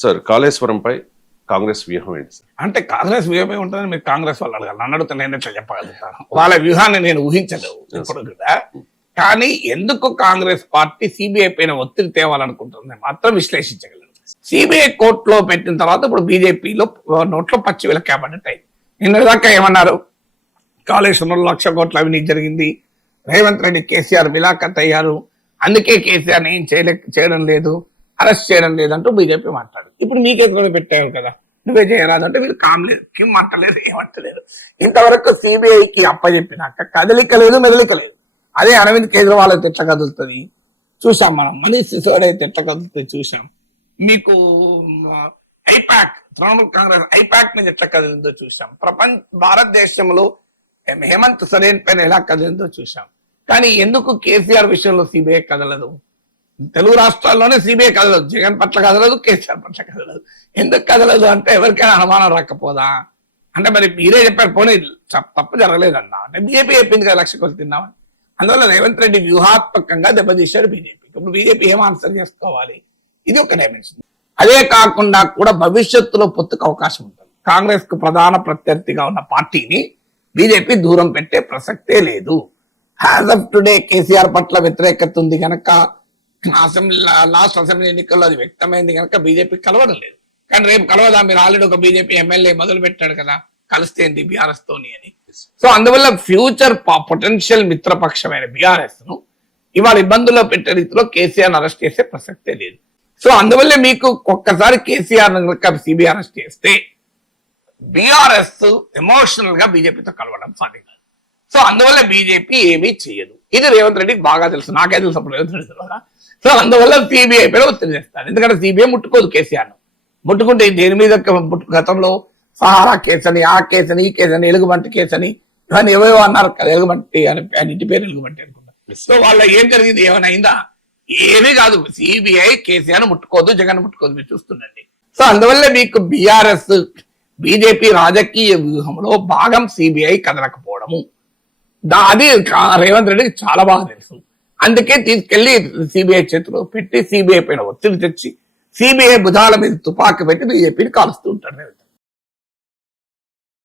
Sir కాళేశ్వరంపై Congress వ్యూహం ఏంటి sir? అంటే కాంగ్రెస్ వ్యూహమే ఉంటుందని మీరు కాంగ్రెస్ వాళ్ళు అడగాలి, నన్ను అడిగితే నేను ఎట్లా చెప్పగలుగుతాను? వాళ్ళ వ్యూహాన్ని నేను ఊహించలేవు ఇప్పుడు కూడా. కానీ ఎందుకు కాంగ్రెస్ పార్టీ సిబిఐ పైన ఒత్తిడి తేవాలనుకుంటుంది మాత్రం విశ్లేషించగలరు. సిబిఐ కోర్టులో పెట్టిన తర్వాత ఇప్పుడు బీజేపీలో నోట్లో పచ్చి వీళ్ళ క్యాబినెట్ అయింది. నిన్నదాకా ఏమన్నారు? కాళేశ్వరంలో 1,00,000 కోట్ల అవినీతి జరిగింది, రేవంత్ రెడ్డి కేసీఆర్ మిలాఖత్ అయ్యారు, అందుకే కేసీఆర్ ఏం చేయడం లేదు, అరెస్ట్ చేయడం లేదంటూ బీజేపీ మాట్లాడు. ఇప్పుడు మీకెక్కడ పెట్టారు కదా, నువ్వే చేయరాదు అంటే వీళ్ళు కామ్లేదు, కిమ్ అంటలేదు, ఏమంటలేదు. ఇంతవరకు సిబిఐకి అప్పచెప్పినాక కదలిక లేదు, మెదలిక లేదు. అదే అరవింద్ కేజ్రీవాల్ అయితే ఎట్లా కదులుతుంది చూసాం, మనం మనీష్ సిసోడియా అయితే ఎట్లా కదులుతుంది చూసాం, మీకు ఐపాక్ తృణమూల్ కాంగ్రెస్ ఐపాక్ మీద ఎట్లా కదిలిందో చూసాం, భారతదేశంలో హేమంత్ సరేన్ పైన ఎలా కదిలిందో చూసాం. కానీ ఎందుకు కేసీఆర్ విషయంలో సిబిఐ కదలదు? తెలుగు రాష్ట్రాల్లోనే సిబిఐ కదలదు, జగన్ పట్ల కదలదు, కేసీఆర్ పట్ల కదలదు. ఎందుకు కదలదు అంటే ఎవరికైనా అనుమానం రాకపోదా? అంటే మరి మీరే చెప్పారు, పోనీ తప్పు జరగలేదన్నా అంటే బీజేపీ చెప్పింది కదా 1,00,000 కోట్లు తిన్నామని. అందువల్ల రేవంత్ రెడ్డి వ్యూహాత్మకంగా దెబ్బతీశాడు బీజేపీ. ఇప్పుడు బీజేపీ ఏం ఆన్సర్ చేసుకోవాలి? ఇది ఒక డైమెన్షన్. అదే కాకుండా కూడా భవిష్యత్తులో పొత్తుకు అవకాశం ఉంటుంది. కాంగ్రెస్ కు ప్రధాన ప్రత్యర్థిగా ఉన్న పార్టీని బీజేపీ దూరం పెట్టే ప్రసక్తే లేదు. యాజ్ ఆఫ్ టుడే కేసీఆర్ పట్ల వ్యతిరేకత ఉంది కనుక లాస్ట్ అసెంబ్లీ ఎన్నికల్లో అది వ్యక్తమైంది కనుక బీజేపీ కలవడం లేదు. కానీ రేపు కలవదా? మీరు ఆల్రెడీ ఒక బీజేపీ ఎమ్మెల్యే మొదలు పెట్టాడు కదా, కలిస్తే బీఆర్ఎస్ తోని అని. సో అందువల్ల ఫ్యూచర్ పొటెన్షియల్ మిత్రపక్షమైన బీఆర్ఎస్ ను ఇవాళ ఇబ్బందుల్లో పెట్టే రీతిలో కేసీఆర్ అరెస్ట్ చేసే ప్రసక్తే లేదు. సో అందువల్ల మీకు ఒక్కసారి కేసీఆర్ సిబిఐ అరెస్ట్ చేస్తే బీఆర్ఎస్ ఎమోషనల్ గా బీజేపీతో కలవడం సాధ్యం కాదు. సో అందువల్ల బీజేపీ ఏమీ చేయదు. ఇది రేవంత్ రెడ్డికి బాగా తెలుసు, నాకే తెలుసు అప్పుడు రేవంత్ రెడ్డి తెలుసు. సో అందువల్ల సిబిఐ పైన ఒత్తిడి చేస్తారు. ఎందుకంటే సిబిఐ ముట్టుకోదు కేసీఆర్ ను. ముట్టుకుంటే దేని మీద గతంలో సహారా కేసు అని, ఆ కేసు అని, ఈ కేసు అని, ఎలుగుబంటి కేసు అని ఇవన్నీ ఏవేవో అన్నారు కదా, ఎలుగుబంటి అని, ఇంటి పేరు ఎలుగుబంటి అనుకుంటా. సో వాళ్ళ ఏం జరిగింది? ఏమైనా అయిందా? ఏమీ కాదు. సిబిఐ కేసీఆర్ ముట్టుకోదు, జగన్ ముట్టుకోదు, మీరు చూస్తుండండి. సో అందువల్ల మీకు బీఆర్ఎస్ బీజేపీ రాజకీయ వ్యూహంలో భాగం సిబిఐ కదలకపోవడము, అది రేవంత్ రెడ్డికి చాలా బాగా తెలుసు. అందుకే తీసుకెళ్లి సిబిఐ చేతిలో పెట్టి సిబిఐ పైన ఒత్తిడి తెచ్చి సిబిఐ భుజాల మీద తుపాకీ పెట్టి బీజేపీని కాలుస్తూ ఉంటాడు రేవంత్.